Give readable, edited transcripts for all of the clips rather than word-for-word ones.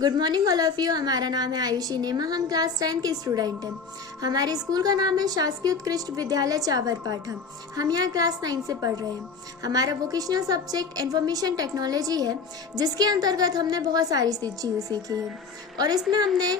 Good morning all of you. हमारा नाम है आयुषी नेमा। हम क्लास 10 के स्टूडेंट हैं। हमारे स्कूल का नाम है शासकीय उत्कृष्ट विद्यालय चावरपाठा। हम यहाँ क्लास 9 से पढ़ रहे हैं। हमारा वोकेशनल सब्जेक्ट इन्फॉर्मेशन टेक्नोलॉजी है, जिसके अंतर्गत हमने बहुत सारी चीज़ें सीखी हैं और इसमें हमने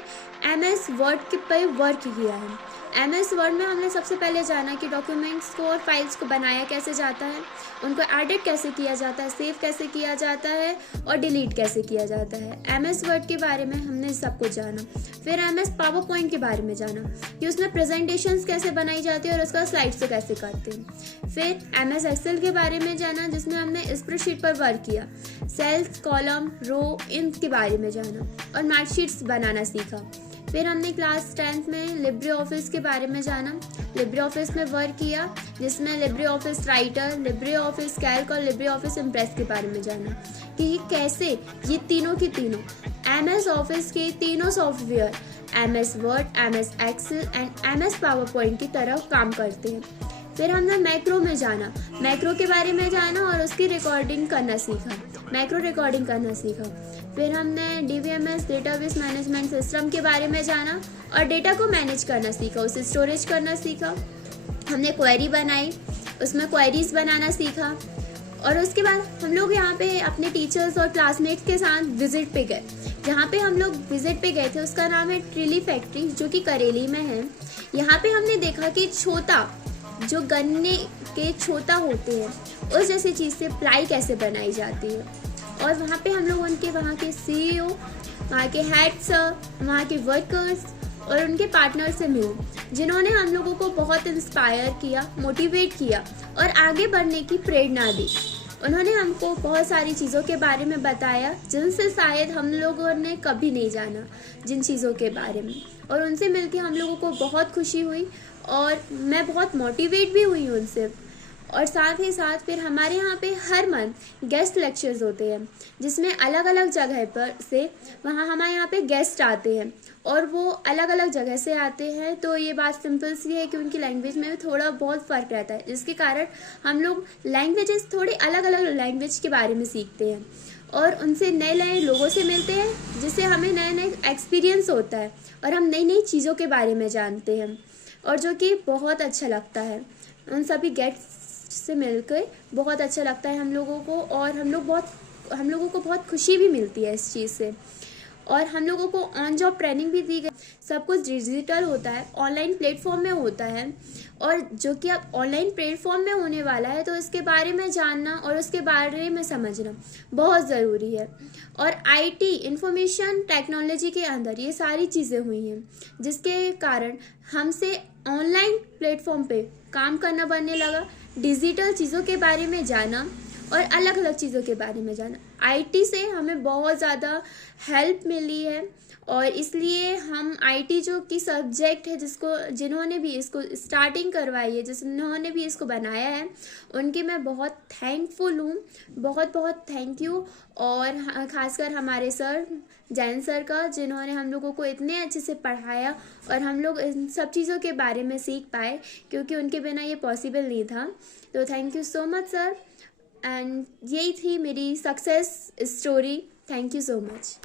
MS वर्ड पे वर्क किया है। MS वर्ड में हमने सबसे पहले जाना कि डॉक्यूमेंट्स को और फाइल्स को बनाया कैसे जाता है, उनको एडिट कैसे किया जाता है, सेव कैसे किया जाता है और डिलीट कैसे किया जाता है। MS वर्ड के बारे में हमने सब कुछ जाना। फिर MS पावर पॉइंट के बारे में जाना कि उसमें प्रेजेंटेशंस कैसे बनाई जाती है और उसका स्लाइड से कैसे करते हैं। फिर MS एक्सेल के बारे में जाना, जिसमें हमने स्प्रेडशीट पर वर्क किया। सेल्स, कॉलम, रो, इनके बारे में जाना और मार्कशीट्स बनाना सीखा। फिर हमने क्लास 10th में लिब्रे ऑफिस के बारे में जाना। लिब्रे ऑफिस में वर्क किया, जिसमें Libre office writer, Libre office Calc और लिब्रे ऑफिस इम्प्रेस के बारे में जाना कि कैसे ये तीनों की तीनों MS ऑफिस के तीनों software MS Word, MS Excel and MS PowerPoint की तरह काम करते हैं। फिर हमने मैक्रो में जाना, मैक्रो के बारे में जाना और उसकी रिकॉर्डिंग करना सीखा, मैक्रो रिकॉर्डिंग करना सीखा। फिर हमने DBMS डेटाबेस मैनेजमेंट सिस्टम के बारे में जाना और डेटा को मैनेज करना सीखा, उसे स्टोरेज करना सीखा। हमने क्वेरी बनाई, उसमें क्वेरीज बनाना सीखा और उसके बाद हम लोग यहाँ पे अपने टीचर्स और क्लासमेट्स के साथ विजिट पे गए। जहाँ पे हम लोग विजिट पे गए थे उसका नाम है ट्रिली फैक्ट्री, जो कि करेली में है। यहाँ पे हमने देखा कि छोटा जो गन्ने के छोटा होते हैं उस जैसी चीज़ से प्लाई कैसे बनाई जाती है। और वहाँ पे हम लोग उनके वहाँ के CEO, वहाँ के हेड्स, वहाँ के वर्कर्स और उनके पार्टनर से मिले, जिन्होंने हम लोगों को बहुत इंस्पायर किया, मोटिवेट किया और आगे बढ़ने की प्रेरणा दी। उन्होंने हमको बहुत सारी चीज़ों के बारे में बताया जिनसे शायद हम लोगों ने कभी नहीं जाना, जिन चीज़ों के बारे में। और उनसे मिलके हम लोगों को बहुत खुशी हुई और मैं बहुत मोटिवेट भी हुई उनसे। और साथ ही साथ फिर हमारे यहाँ पे हर मंथ गेस्ट लेक्चर्स होते हैं, जिसमें अलग अलग जगह पर से वहाँ हमारे यहाँ पे गेस्ट आते हैं और वो अलग अलग जगह से आते हैं। तो ये बात सिंपल सी है कि उनकी लैंग्वेज में भी थोड़ा बहुत फ़र्क रहता है, जिसके कारण हम लोग लैंग्वेजेस थोड़ी अलग अलग लैंग्वेज के बारे में सीखते हैं और उनसे नए नए लोगों से मिलते हैं, जिससे हमें नए नए एक्सपीरियंस होता है और हम नई नई चीज़ों के बारे में जानते हैं, और जो कि बहुत अच्छा लगता है। उन सभी गेस्ट से मिलकर बहुत अच्छा लगता है हम लोगों को और हम लोगों को बहुत खुशी भी मिलती है इस चीज़ से। और हम लोगों को ऑन जॉब ट्रेनिंग भी दी गई। सब कुछ डिजिटल होता है, ऑनलाइन प्लेटफॉर्म में होता है, और जो कि अब ऑनलाइन प्लेटफॉर्म में होने वाला है तो इसके बारे में जानना और उसके बारे में समझना बहुत ज़रूरी है। और IT इंफॉर्मेशन टेक्नोलॉजी के अंदर ये सारी चीज़ें हुई हैं, जिसके कारण हमसे ऑनलाइन प्लेटफॉर्म पे काम करना बनने लगा। डिजिटल चीज़ों के बारे में जाना और अलग अलग चीज़ों के बारे में जाना, IT से हमें बहुत ज़्यादा हेल्प मिली है। और इसलिए हम IT जो कि सब्जेक्ट है, जिन्होंने भी इसको स्टार्टिंग करवाई है, जिन्होंने भी इसको बनाया है, उनके मैं बहुत थैंकफुल हूँ, बहुत बहुत थैंक यू। और खासकर हमारे सर जैन सर का, जिन्होंने हम लोगों को इतने अच्छे से पढ़ाया और हम लोग इन सब चीज़ों के बारे में सीख पाए, क्योंकि उनके बिना ये पॉसिबल नहीं था। तो thank you so much sir. And यही थी मेरी success story. Thank you so much.